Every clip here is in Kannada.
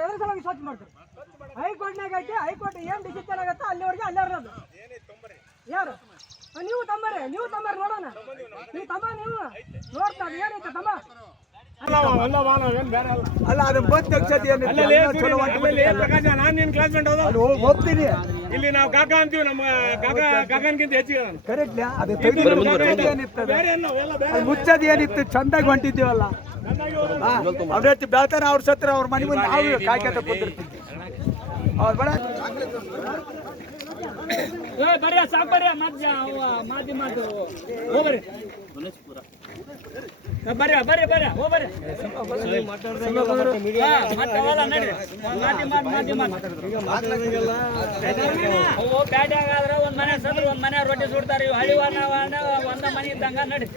ಎದ್ರ ಸಲುವಾಗಿ ಸ್ವಚ್ಛ ಮಾಡ್ತಾರೆ. ಹೈಕೋರ್ಟ್ನಾಗ ಐತಿ, ಹೈಕೋರ್ಟ್ ಏನು ಡಿಸಿಷನ್ ಆಗುತ್ತೆ ಅಲ್ಲಿವರೆಗೆ ಅಲ್ಲೇ ಇರೋದು. ಯಾರು ನೀವು ತಂಬರಿ ನೋಡೋಣ. ನೀವು ನೋಡ್ತಾರೆ ಏನೈತೆ ತಮ್ಮ ಅಲ್ಲ ಅದು ಬಂದ ಹೋಗ್ತೀನಿ. ಇಲ್ಲಿ ನಾವು ಕಾಕ ಅಂತೀವಿ, ನಮ್ಮ ಕಾಕನ್ಕಿಂತ ಹೆಚ್ಚಿಗೆ ಕರೆಕ್ಟ್. ಅದು ಮುಚ್ಚೋದು ಏನಿತ್ತು ಚಂದಾಗಿ ಹೊಂಟಿದ್ದೀವಲ್ಲ. ಅವ್ರ ಬೆಳ್ತಾನೆ ಅವ್ರ ಸತ್ರ ಅವ್ರ ಮನೆ ಮುಂದೆ ನಾವು ಕಾಯ್ಕೊಂತ ಕೂತಿರ್ತೀವಿ. ಅವ್ರು ಬೇಡ ಬರ್ರಿ ಸಾಕ್ಬರ್ರಿ ಮಾತಿ ಮಾತು ಹೋಗ್ರಿ ಬರ್ರಿ ಹೋಗ್ಬರ್ರಿ ಬ್ಯಾಟ್ಯಾಗಾದ್ರೆ ಒಂದ್ ಮನೆ ಸದ್ರ ಒಂದ್ ಮನೆ ರೊಟ್ಟಿ ಸುಡ್ತಾರೆ. ಇವು ಹಳಿ ಒಂದ ಮನೆ ಇದ್ದಂಗ ನಡಿ.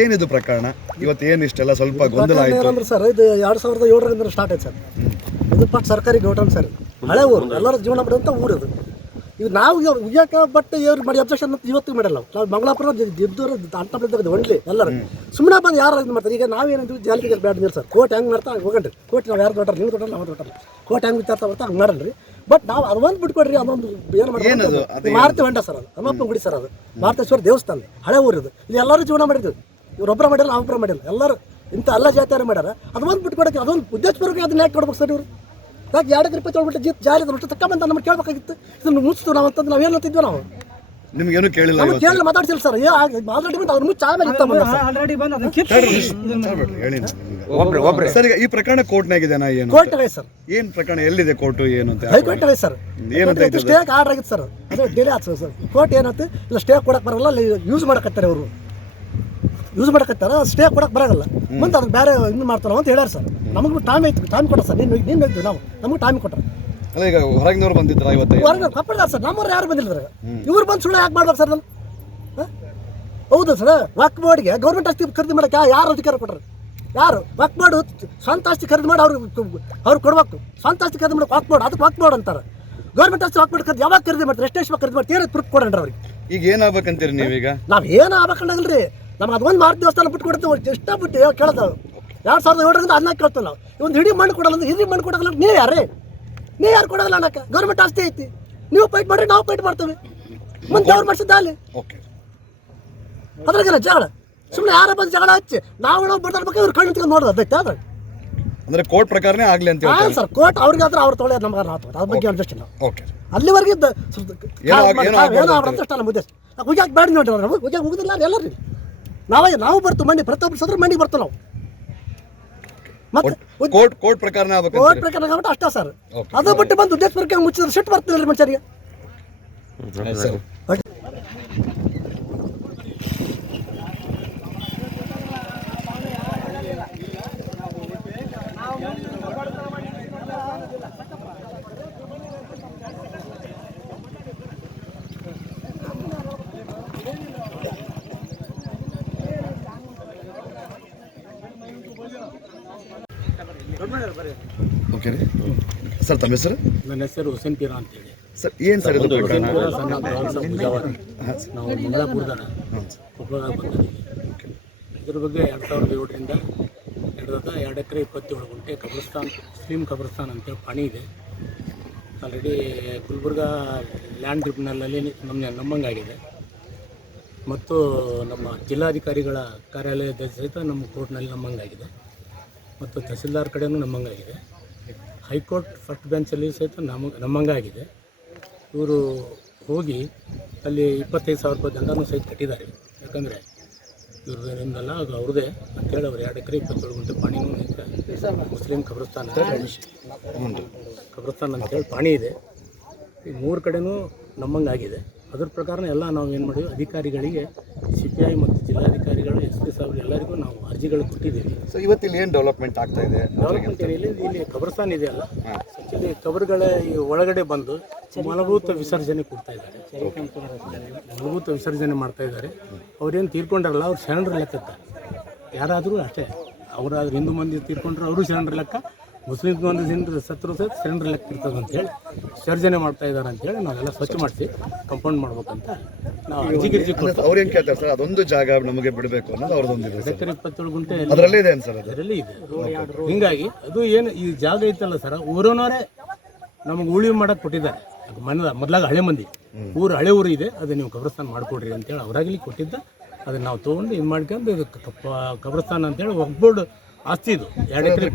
ಏನಿದು ಪ್ರಕರಣ? ಇವತ್ತು ಏನು ಇಷ್ಟೆಲ್ಲ ಸ್ವಲ್ಪ ಗೊಂದಲ ಆಯಿತು ಅಂದ್ರೆ ಸರ್, ಇದು 2007ರಿಂದ ಸ್ಟಾರ್ಟ್ ಆಯ್ತು ಸರ್. ಇದು ಪಟ್ ಸರ್ಕಾರಿ ಗೌಟನ್ ಸರ್, ಹಳೆ ಊರು, ಎಲ್ಲರ ಜೀವನ ಮಾಡಿದಂಥ ಊರು ಇದು. ಇದು ನಾವು ಉಯ್ಯಕ ಬಟ್ ಇವ್ರು ಮಾಡಿ ಅಬ್ಜೆಕ್ಷನ್ ಅಂತ ಇವತ್ತಿಗೆ ಮಾಡಲ್ಲ. ನಾವು ಮಂಗಳಾಪುರ ಇದ್ದವರು ಅಂಟಿದ್ದ ಒಣ್ಲಿ ಎಲ್ಲರೂ ಸುಮ್ಮನೆ ಬಂದು ಯಾರು ಇದು ಮಾಡ್ತಾರೆ. ಈಗ ನಾವೇನಿದ್ವಿ ಜಾಲಿಗೆ ಬ್ಯಾಡ್ ನೀರು ಸರ್. ಕೋರ್ಟ್ ಹೆಂಗೆ ಮಾಡ್ತಾ ಹೋಗಣ್ರಿ. ಕೋರ್ಟ್ ನಾವು ಯಾರು ದೊಡ್ಡ ನೀವು ದೊಡ್ಡ ನಾವು ದೊಡ್ಡ ಕೋರ್ಟ್ ಹೆಂಗೆ ವಿಚಾರ ಬರ್ತಾ ಹಂಗೆ ಮಾಡಲ್ರಿ. ಬಟ್ ನಾವು ಅದೊಂದು ಬಿಟ್ಕೊಡ್ರಿ. ಅದೊಂದು ಏನು ಮಾಡ್ತೀವಿ ಮಾರುತಿ ಹೊಂಡ ಸರ್, ಅದು ಹನುಮಪ್ಪ ಗುಡಿ ಸರ್, ಅದು ಮಾರುತೇಶ್ವರ ದೇವಸ್ಥಾನ ಹಳೆ ಊರು ಇದು. ಇಲ್ಲಿ ಎಲ್ಲರೂ ಜೀವನ ಮಾಡಿದ್ವಿ. ಇವ್ರೊಬ್ಬರ ಮಾಡಿಲ್ಲ, ನಾವೊಬ್ಬರ ಮಾಡಿಲ್ಲ, ಎಲ್ಲರೂ ಇಂಥ ಎಲ್ಲ ಜಾತಿಯವರು ಮಾಡ್ಯಾರ. ಅದೊಂದು ಬಿಟ್ಕೊಡಕ್ಕೆ ಅದೊಂದು ಉದ್ದೇಶಪೂರ್ವಕ ಅದನ್ನ ಯಾಕೆ ಕೊಡ್ಬೇಕು ಸರ್ ಇವರು? ಯಾಕೆ 2 ರೂಪಾಯಿ ತೊಗೊಳ್ಬಿಟ್ಟು ಜೀಪ್ ಜಾರಿ ಅಷ್ಟು ತಕ್ಕಂತ ನಮ್ಗೆ ಕೇಳಬೇಕಾಗಿತ್ತು. ಇದನ್ನು ಮುಚ್ಚಿತು ನಾವು ಅಂತಂದು ನಾವು ಏನು ಅಂತಿದ್ವಿ. ನಾವು ನಿಮ್ಗೇನು ಕೇಳಿಲ್ಲ, ನಮ್ಗೆ ಕೇಳಿಲ್ಲ, ಮಾತಾಡ್ಸಿಲ್ಲ ಸರ್. ಆಲ್ರೆಡಿ ಬಂದು ಅವ್ರು ಮುಚ್ಚ ಆಮೇಲೆ ಹೇಳಿ ಸರ್. ಈಗ ಈ ಪ್ರಕರಣ ಕೋರ್ಟ್ನಾಗಿದೆನಾ? ಏನು ಕೋರ್ಟ್ ಆಗಿದೆ ಸರ್. ಏನು ಪ್ರಕರಣ? ಎಲ್ಲಿದೆ ಕೋರ್ಟು? ಏನು ಅಂತ ಹೈಕೋರ್ಟ್ ಆಗಿದೆ ಸರ್. ಏನಂತ ಸ್ಟೇ ಆರ್ಡರ್ ಆಗಿತ್ತು ಸರ್. ಅದು ಡಿಲೇ ಆಗ್ತದೆ ಸರ್. ಕೋರ್ಟ್ ಏನಂತ ಇಲ್ಲ ಸ್ಟೇ ಕೊಡಕ್ಕೆ ಬರಲ್ಲ, ಅಲ್ಲಿ ಯೂಸ್ ಮಾಡಕತ್ತಾರೆ ಅವರು. ಯೂಸ್ ಮಾಡಕತ್ತಾರ, ಸ್ಟೇ ಕೊಡಕ್ಕೆ ಬರೋಲ್ಲ. ಮುಂದೆ ಅದಕ್ಕೆ ಬೇರೆ ಇನ್ನು ಮಾಡ್ತಾರ ಅಂತ ಹೇಳ್ಯಾರ ಸರ್. ನಮಗೆ ಟೈಮ್ ಐತಿ, ಟೈಮ್ ಕೊಟ್ಟ ಸರ್. ನೀನು ಹೋಗ್ತೀವಿ ನಾವು, ನಮಗೆ ಟೈಮ್ ಕೊಟ್ಟರೆ. ಅಲ್ಲ ಈಗ ಹೊರಗಿನವ್ರು ಬಂದಿದ್ರ ಇವತ್ತು? ಹೊರಗೆ ಕಪ್ಪಡ್ದಾರ ಸರ್. ನಮ್ಮವ್ರು ಯಾರು ಬಂದಿಲ್ಲ. ಇವ್ರು ಬಂದು ಸುಳ್ಳು ಯಾಕೆ ಮಾಡ್ಬೇಕು ಸರ್? ನಾನು ಹೌದು ಸರ್. ವಕ್ ಬೋರ್ಡ್ಗೆ ಗೌರ್ಮೆಂಟ್ ಆಸ್ತಿ ಖರೀದಿ ಮಾಡೋಕ್ಕೆ ಯಾರು ಅಧಿಕಾರ ಕೊಟ್ಟರು? ಯಾರು? ವಕ್ ಬೋರ್ಡು ಸ್ವಂತ ಆಸ್ತಿ ಖರೀದಿ ಮಾಡಿ ಅವ್ರು ಕೊಡ್ಬೇಕು. ಸ್ವಂತ ಆಸ್ತಿ ಖರೀದಿ ಮಾಡೋಕೆ ವಕ್ ಬೋರ್ಡ್, ಅದಕ್ಕೆ ವಕ್ ಬೋರ್ಡ್ ಅಂತಾರೆ. ಗೌರ್ಮೆಂಟ್ ಆಸ್ತಿ ವಕ್ ಬೋರ್ಡ್ ಖರೀದಿ ಯಾವಾಗ ಖರೀದಿ ಮಾಡ್ತಾರೆ? ಎಷ್ಟು ಖರೀದಿ ಮಾಡ್ತೀರಿ? ಪ್ರೂಫ್ ಕೊಡೋಣ್ರಿ ಅವ್ರಿಗೆ. ಈಗ ಏನಾಗ್ಬೇಕಂತೀರಿ ನೀವೀಗ? ನಾವು ಏನು ಆಗ್ಬೇಕಂಡಲ್ರಿ. ನಮ್ಗೆ ಅದೊಂದು ಮಾರ್ಗ ದೇವಸ್ಥಾನ ಬಿಟ್ಟು ಕೊಡ್ತೀವಿ. ಇಷ್ಟ ಬಿಟ್ಟು ಕೇಳ್ತಾವೆ. 2007ರಿಂದ ಅದನ್ನ ಕೇಳ್ತೀವಿ ನಾವು. ಒಂದು ಹಿಡಿ ಮಣ್ಣು ಕೊಡಲ್ಲ ಅಂದ್ರೆ ಹಿಡಿ ಮಣ್ಣು ಕೊಡೋಲ್ಲ. ನೀವು ಯಾರೇ? ನೀವು ಯಾರು ಕೊಡೋಲ್ಲ ಅನ್ನಕ್ಕೆ? ಗೌರ್ಮೆಂಟ್ ಆಸ್ತಿ ಐತಿ, ನೀವು ಫೈಟ್ ಮಾಡಿರಿ, ನಾವು ಫೈಟ್ ಮಾಡ್ತೀವಿ. ಮುಂದೆ ಅವ್ರು ಮಾಡಿಸಿದ್ದ ಅಲ್ಲಿ ಅದ್ರಾಗೆಲ್ಲ ಜಗಳ. ಸುಮ್ಮನೆ ಯಾರ ಬಂದು ಜಗಳ ಹಚ್ಚಿ ನಾವು ಬಿಡ್ದಾಡ್ಬೇಕು. ಇವ್ರು ಕಣ್ಣು ತಿಂದು ನೋಡೋದು ಅದೈತೆ. ಅದ್ರ ಅಂದ್ರೆ ಕೋರ್ಟ್ ಪ್ರಕಾರನೇ ಆಗಲಿ ಅಂತ ಹಾಂ ಸರ್. ಕೋರ್ಟ್ ಅವ್ರಿಗೆ ಆದ್ರೆ ಅವ್ರು ತೊಗೊಳ್ಳೋದು ನಮ್ಗೆ ಅದ್ರ ಬಗ್ಗೆ ಅಡ್ಜಸ್ಟ್ ಇಲ್ಲ. ಅಲ್ಲಿವರೆಗೆ ಏನೋ ಮುದ್ದೆ ಹುಗ್ಯಾಕ ಬೇಡ ನೋಡ್ರಿ. ನಾವು ಹುಗ್ಯಾಕ ಹೋಗುದಿಲ್ಲ ಎಲ್ಲರೂ. ನಾವು ಬರ್ತೀವಿ ಮಂಡಿ, ಪ್ರತಿಯೊಬ್ಬರು ಸದ್ರ ಮಂಡಿ ಬರ್ತೀವಿ ನಾವು. ಮತ್ತೆ ಕೋರ್ಟ್ ಪ್ರಕಾರ ಆಗ್ಬಿಟ್ಟು ಅಷ್ಟೇ ಸರ್. ಅದು ಬಿಟ್ಟು ಬಂದು ಉದ್ದೇಶಪೂರ್ವಕ ಮುಚ್ಚಿದ್ರೆ ಸಿಟ್ಟು ಬರ್ತಿಲ್ಲ ಮನುಷ್ಯರಿಗೆ. ಓಕೆ ಸರ್, ತಮ್ಮ ಹೆಸರು? ನನ್ನ ಹೆಸರು ಹುಸೇನ್ ಪೀರಾ ಅಂತೇಳಿ ಸರ್. ಏನು ಸರ್ ಇದು ಪ್ರಕರಣ? ನಾವು ಮಂಗಳಾಪುರದಾಗ ಕೊಪ್ಪಳದಾಗ ಬಂದಿದ್ದೀವಿ. ಇದ್ರ ಬಗ್ಗೆ 2007ರಿಂದ ನಡೆದ 2 ಎಕರೆ 27 ಗುಂಟೆ ಕಬ್ರಸ್ತಾನ್, ಮುಸ್ಲಿಂ ಕಬ್ರಸ್ತಾನ್ ಅಂತೇಳಿ ಪಾಣಿ ಇದೆ. ಆಲ್ರೆಡಿ ಗುಲ್ಬರ್ಗಾ ಲ್ಯಾಂಡ್ ಟ್ರಿಬ್ಯುನಲಲ್ಲಿ ನಮ್ಮಂಗಾಗಿದೆ. ಮತ್ತು ನಮ್ಮ ಜಿಲ್ಲಾಧಿಕಾರಿಗಳ ಕಾರ್ಯಾಲಯದ ಸಹಿತ ನಮ್ಮ ಕೋರ್ಟ್ನಲ್ಲಿ ನಮ್ಮಂಗಾಗಿದೆ. ಮತ್ತು ತಹಸೀಲ್ದಾರ್ ಕಡೆಯೂ ನಮ್ಮಂಗಾಗಿದೆ. ಹೈಕೋರ್ಟ್ ಫಸ್ಟ್ ಬೆಂಚಲ್ಲಿ ಸಹಿತ ನಮ್ಮಂಗಾಗಿದೆ. ಇವರು ಹೋಗಿ ಅಲ್ಲಿ 25,000 ರೂಪಾಯಿ ದಂಡನೂ ಸಹಿತ ಕಟ್ಟಿದ್ದಾರೆ. ಯಾಕಂದರೆ ಇವ್ರದ್ದೇನಿಂದಲ್ಲ, ಅದು ಅವ್ರದ್ದೇ ಅಂತೇಳಿ ಅವ್ರು 2 ಎಕರೆ 27 ಗುಂಟೆ ಪಾಣಿನೂ ಮುಸ್ಲಿಂ ಕಬ್ರಸ್ತಾನ್ ಅಂತೇಳಿ ಪಾಣಿ ಇದೆ. ಈ 3 ಕಡೆನೂ ನಮ್ಮಂಗಾಗಿದೆ. ಅದ್ರ ಪ್ರಕಾರ ಎಲ್ಲ ನಾವು ಏನು ಮಾಡಿದ್ವಿ, ಅಧಿಕಾರಿಗಳಿಗೆ CPI ಮತ್ತು ಜಿಲ್ಲಾಧಿಕಾರಿಗಳು SP ಎಲ್ಲರಿಗೂ ನಾವು ಅರ್ಜಿಗಳು ಕೊಟ್ಟಿದ್ದೀವಿ. ಸೊ ಇವತ್ತಿಲ್ಲಿ ಏನು ಡೆವಲಪ್ಮೆಂಟ್ ಆಗ್ತಾ ಇದೆ? ಡೆವಲಪ್ಮೆಂಟ್ ಏನಿಲ್ಲ, ಇಲ್ಲಿ ಕಬ್ರಸ್ತಾನ್ ಇದೆಯಲ್ಲ, ಇಲ್ಲಿ ಕಬರ್ಗಳ ಈ ಒಳಗಡೆ ಬಂದು ಮೂಲಭೂತ ವಿಸರ್ಜನೆ ಕೊಡ್ತಾ ಇದ್ದಾರೆ, ಮೂಲಭೂತ ವಿಸರ್ಜನೆ ಮಾಡ್ತಾ ಇದ್ದಾರೆ. ಅವ್ರೇನು ತೀರ್ಕೊಂಡ್ರಲ್ಲ ಅವ್ರು ಶರಣರ ಲೆಕ್ಕ, ಯಾರಾದರೂ ಅಷ್ಟೇ, ಅವರಾದ್ರೂ ಹಿಂದೂ ಮಂದಿ ತೀರ್ಕೊಂಡ್ರೆ ಅವರು ಶರಣರ ಲೆಕ್ಕ, ಮುಸ್ಲಿಂ ಮಂದಿ ಜನರು ಸತ್ರು ಸಹಿತ ಶರಣರ ಲೆಕ್ಕ ಇರ್ತದೆ ಅಂತೇಳಿ ವಿಸರ್ಜನೆ ಮಾಡ್ತಾ ಇದ್ದಾರೆ ಅಂತೇಳಿ ನಾವೆಲ್ಲ ಸ್ವಚ್ಛ ಮಾಡಿಸಿ ಕಂಪೌಂಡ್ ಮಾಡ್ಬೇಕಂತ ನಾವು ಅರ್ಜಿ ಕೊಟ್ಟು ಅವ್ರು ಏನು ಕೇಳ್ತಾರೆ ಸರ್, ಅದೊಂದು ಜಾಗ ನಮಗೆ ಬಿಡಬೇಕು ಅನ್ನೋದು ಅವ್ರದ್ದೊಂದು ಇದೆ ಸರ್. 27 ಗುಂಟೆ ಅದರಲ್ಲೇ ಇದೆ ಸರ್, ಅದರಲ್ಲಿ ಇದೆ. ಹಿಂಗಾಗಿ ಅದು ಏನು ಈ ಜಾಗ ಐತಲ್ಲ ಸರ್, ಊರನವರೇ ನಮಗೆ ಉಳಿವು ಮಾಡಕ್ಕೆ ಕೊಟ್ಟಿದ್ದಾರೆ. ಅದು ಮೊದಲಾಗ ಹಳೆ ಮಂದಿ ಊರು, ಹಳೆ ಊರು ಇದೆ, ಅದು ನೀವು ಕಬ್ರಸ್ತಾನ ಮಾಡಿಕೊಡ್ರಿ ಅಂತೇಳಿ ಅವರಾಗಲಿ ಕೊಟ್ಟಿದ್ದ. ಅದನ್ನು ನಾವು ತೊಗೊಂಡು ಇದು ಮಾಡ್ಕೊಂಡು ಇದು ಕಬ್ರಸ್ತಾನ ಅಂತೇಳಿ ಒಗ್ಬೋರ್ಡ್ ಆಸ್ತಿ ಇದು 2 ಎಕರೆ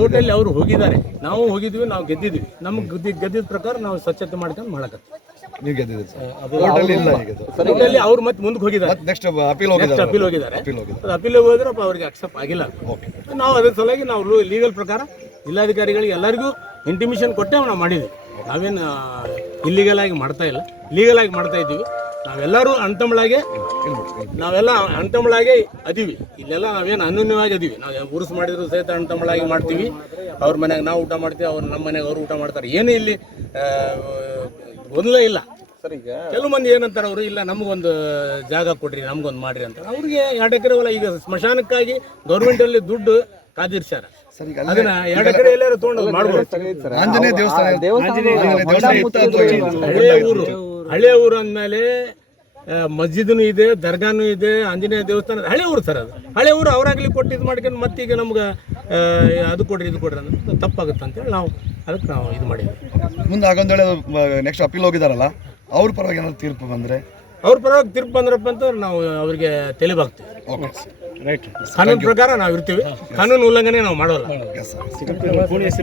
ಕೋರ್ಟಲ್ಲಿ ಅವರು ಹೋಗಿದ್ದಾರೆ, ನಾವು ಹೋಗಿದ್ವಿ, ನಾವು ಗೆದ್ದಿದ್ವಿ. ನಮ್ಗೆ ಗೆದ್ದಿದ ಪ್ರಕಾರ ನಾವು ಸ್ವಚ್ಛತೆ ಮಾಡ್ಕೊಂಡು ಮಾಡಕತ್ತೀವಿ. ನೀವು ಗೆದ್ದಿದ್ದೀರಿ ಸರ್, ಕೋರ್ಟಲ್ಲಿ ಇಲ್ಲ ಈಗ ಅದು. ಕೋರ್ಟಲ್ಲಿ ಅವ್ರು ಮತ್ತೆ ಮುಂದಕ್ಕೆ ಹೋಗಿದ್ದಾರೆ, ನೆಕ್ಸ್ಟ್ ಅಪೀಲ್ ಹೋಗಿದ್ದಾರೆ. ಅಪೀಲ್ ಹೋದ್ರೆ ಅವ್ರಿಗೆ ಅಕ್ಸೆಪ್ಟ್ ಆಗಿಲ್ಲ. ನಾವು ಅದ್ರ ಸಲುವಾಗಿ ನಾವು ಲೀಗಲ್ ಪ್ರಕಾರ ಜಿಲ್ಲಾಧಿಕಾರಿಗಳಿಗೆ ಎಲ್ಲರಿಗೂ ಇಂಟಿಮೇಷನ್ ಕೊಟ್ಟೆ ನಾವು ಮಾಡಿದ್ವಿ. ನಾವೇನು ಇಲ್ಲಿಗಲ್ ಆಗಿ ಮಾಡ್ತಾ ಇಲ್ಲ, ಲೀಗಲ್ ಆಗಿ ಮಾಡ್ತಾ ಇದ್ದೀವಿ. ನಾವೆಲ್ಲರೂ ಅಣ್ತಂಬಳಾಗೆ ಅದೀವಿ. ಇಲ್ಲೆಲ್ಲ ನಾವೇನು ಅನ್ಯೋನ್ಯವಾಗಿ ಅದೀವಿ. ನಾವು ಉರುಸ್ ಮಾಡಿದ್ರು ಸಹಿತ ಅಣ್ತಂಬಳಾಗಿ ಮಾಡ್ತೀವಿ. ಅವ್ರ ಮನೆಯಾಗ ನಾವು ಊಟ ಮಾಡ್ತೀವಿ, ನಮ್ಮ ಮನೆಯಾಗ ಅವರು ಊಟ ಮಾಡ್ತಾರೆ. ಏನು ಇಲ್ಲಿ ಗೊಂದಲ ಇಲ್ಲ. ಕೆಲವು ಮಂದಿ ಏನಂತಾರೆ, ಅವರು ಇಲ್ಲ ನಮಗೊಂದು ಜಾಗ ಕೊಡ್ರಿ, ನಮ್ಗೊಂದು ಮಾಡ್ರಿ ಅಂತ. ಅವ್ರಿಗೆ 2 ಎಕರೆ ಹೊಲ ಈಗ ಸ್ಮಶಾನಕ್ಕಾಗಿ ಗೌರ್ಮೆಂಟಲ್ಲಿ ದುಡ್ಡು ಕಾದಿರ್ಸಾರ. ಅದನ್ನ 2 ಎಕರೆ ಎಲ್ಲಾರು ತೊಗೊಂಡು ಮಾಡ್ಬೋದು. ಆಂಜನೇಯ ದೇವಸ್ಥಾನ ಹಳೆ ಊರು ಅಂದಮೇಲೆ ಮಸ್ಜಿದ್ನು ಇದೆ, ದರ್ಗಾನು ಇದೆ, ಆಂಜನೇಯ ದೇವಸ್ಥಾನ ಹಳೆ ಊರು ಸರ್. ಅದು ಹಳೆ ಊರು ಅವರಾಗ್ಲಿ ಕೊಟ್ಟು ಇದು ಮಾಡ್ಕೊಂಡು ಮತ್ತೀಗ ನಮ್ಗೆ ಅದು ಕೊಡ್ರಿ ಇದು ಕೊಡ್ರಿ ಅಂದ್ರೆ ತಪ್ಪಾಗುತ್ತೆ ಅಂತೇಳಿ ನಾವು ಅದಕ್ಕೆ ನಾವು ಇದು ಮಾಡಿದ್ವಿ. ಮುಂದೆ ಆಗೊಂದೇಳೆ ನೆಕ್ಸ್ಟ್ ಅಪೀಲ್ ಹೋಗಿದಾರಲ್ಲ, ಅವ್ರ ಪರವಾಗಿ ಏನಾದ್ರು ತೀರ್ಪು ಬಂದರೆ, ಅವ್ರ ಪರವಾಗಿ ತೀರ್ಪು ಬಂದ್ರಪ್ಪ ಅಂತ ನಾವು ಅವ್ರಿಗೆ ತಲೆಬಾಗ್ತೀವಿ. ಕಾನೂನು ಪ್ರಕಾರ ನಾವು ಇರ್ತೀವಿ, ಕಾನೂನು ಉಲ್ಲಂಘನೆ ನಾವು ಮಾಡೋಲ್ಲ.